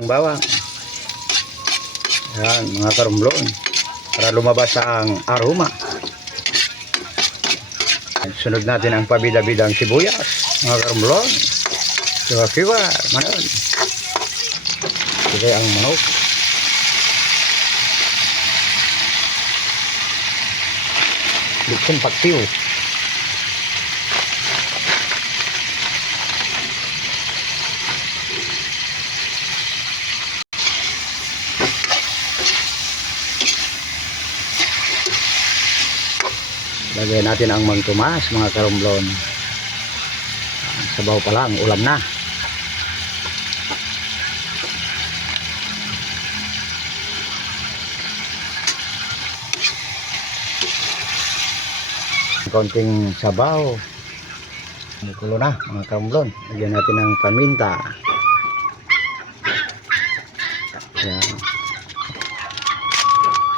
Ang bawang. Yan, mga karumblon. Para lumabas ang aroma. Sunod natin ang pabida-bidang sibuyas, mga karumblon. Kiwa-kiwa, manon. Ito ang manok. Lukson paktiw. Lagyan natin ang magtumas, mga karumblon. Sabaw pa lang, ulam na. Konting sabaw. Mukulo na, mga karumblon. Lagyan natin ng paminta. Yan.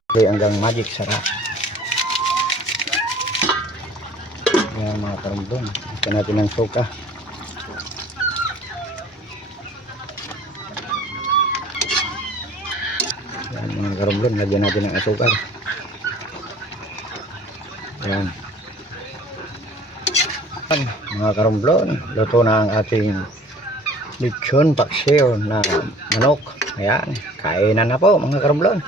Okay, hanggang magic sarap. Yan, mga karumblon. Lagyan natin ng suka. Yan, mga karumblon. Lagyan natin ng asukar. Yan. Mga karumblon, luto na ang ating lechon paksiw na manok. Ayan, kainan na po, mga karumblon.